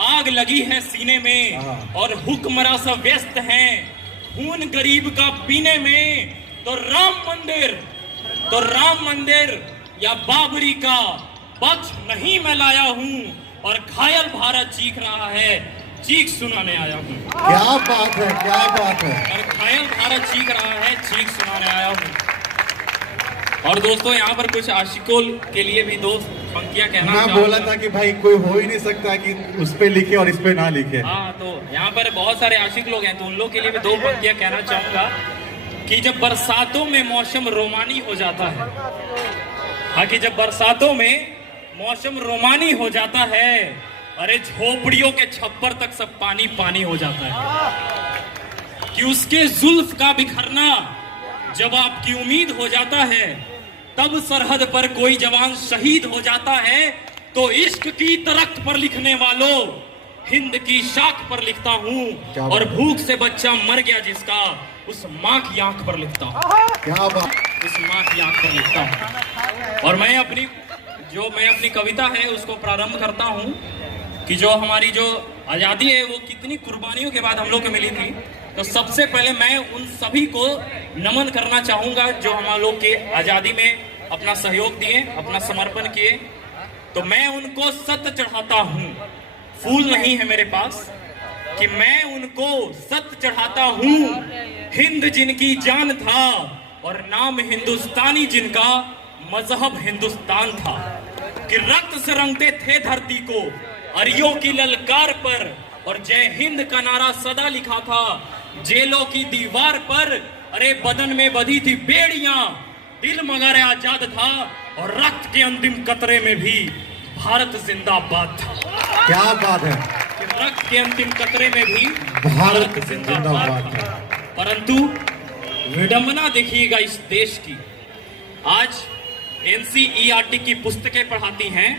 आग लगी है सीने में और हुक्मरां सब व्यस्त हैं खून गरीब का पीने में। तो राम मंदिर या बाबरी का पक्ष नहीं मैं लाया हूं और घायल भारत चीख रहा है, चीख सुनाने आया हूं। क्या बात है, क्या बात है। और घायल भारत चीख रहा है, चीख सुनाने आया हूं। और दोस्तों यहाँ पर कुछ आशिकों के लिए भी दो पंक्तियां कहना मैं बोला था कि भाई कोई हो ही नहीं सकता कि उस पे लिखे और इस पे ना लिखे। हाँ, तो यहाँ पर बहुत सारे आशिक लोग हैं तो उन लोग के लिए भी दो पंक्तियां कहना चाहूंगा कि जब बरसातों में मौसम रोमानी हो जाता है, हाँ कि जब बरसातों में मौसम रोमानी हो जाता है, अरे झोपड़ियों के छप्पर तक सब पानी पानी हो जाता है कि उसके जुल्फ का बिखरना जब आपकी उम्मीद हो जाता है, तब सरहद पर कोई जवान शहीद हो जाता है। तो इश्क की तरख्त पर लिखने वालों, हिंद की शाख पर लिखता हूँ और भूख से बच्चा मर गया जिसका, उस माँ की आंख पर लिखता हूँ। क्या बात। उस माँ की आंख पर लिखता हूँ। और मैं अपनी कविता है उसको प्रारंभ करता हूँ कि जो हमारी जो आज़ादी है वो कितनी कुर्बानियों के बाद हम लोग को मिली थी। तो सबसे पहले मैं उन सभी को नमन करना चाहूँगा जो हम लोग के आज़ादी में अपना सहयोग दिए, अपना समर्पण किए। तो मैं उनको सत्य चढ़ाता हूँ, फूल नहीं है मेरे पास, कि मैं उनको सत्य चढ़ाता हूँ। हिंद जिनकी जान था और नाम हिंदुस्तानी जिनका, मजहब हिंदुस्तान था, कि रक्त से रंगते थे धरती को अरियों की ललकार पर, और जय हिंद का नारा सदा लिखा था जेलों की दीवार पर। अरे बदन में बधी थी बेड़ियां, दिल मगर आजाद था, और रक्त के अंतिम कतरे में भी भारत जिंदाबाद था। क्या बात है। कि रक्त के अंतिम कतरे में भी भारत जिंदाबाद था। परंतु विडंबना देखिएगा इस देश की, आज एनसीईआरटी की पुस्तकें पढ़ाती हैं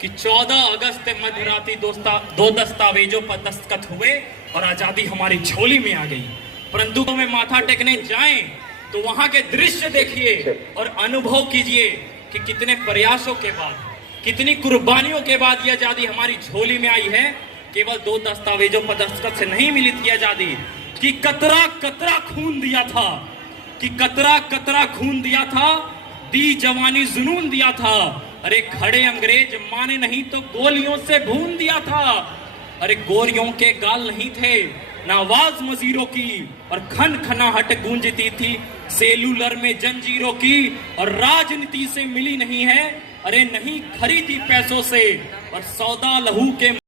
कि 14 अगस्त मध्य रात्रि दो दस्तावेजों पर दस्तखत हुए और आजादी हमारी झोली में आ गई। परंतु में माथा टेकने जाएं तो वहां के दृश्य देखिए और अनुभव कीजिए कि कितने प्रयासों के बाद, कितनी कुर्बानियों के बाद ये आजादी हमारी झोली में आई है। केवल 2 दस्तावेजों पर दस्तखत से नहीं मिली थी आजादी, कि कतरा कतरा खून दिया था, कि कतरा कतरा खून दिया था, दी जवानी जुनून दिया था। अरे खड़े अंग्रेज माने नहीं तो गोलियों से भून दिया था। अरे गोरियों के गाल नहीं थे ना आवाज मजीरों की, और खन खनाहट गूंजती थी सेलुलर में जंजीरों की। और राजनीति से मिली नहीं है, अरे नहीं खरीदी पैसों से, और सौदा लहू के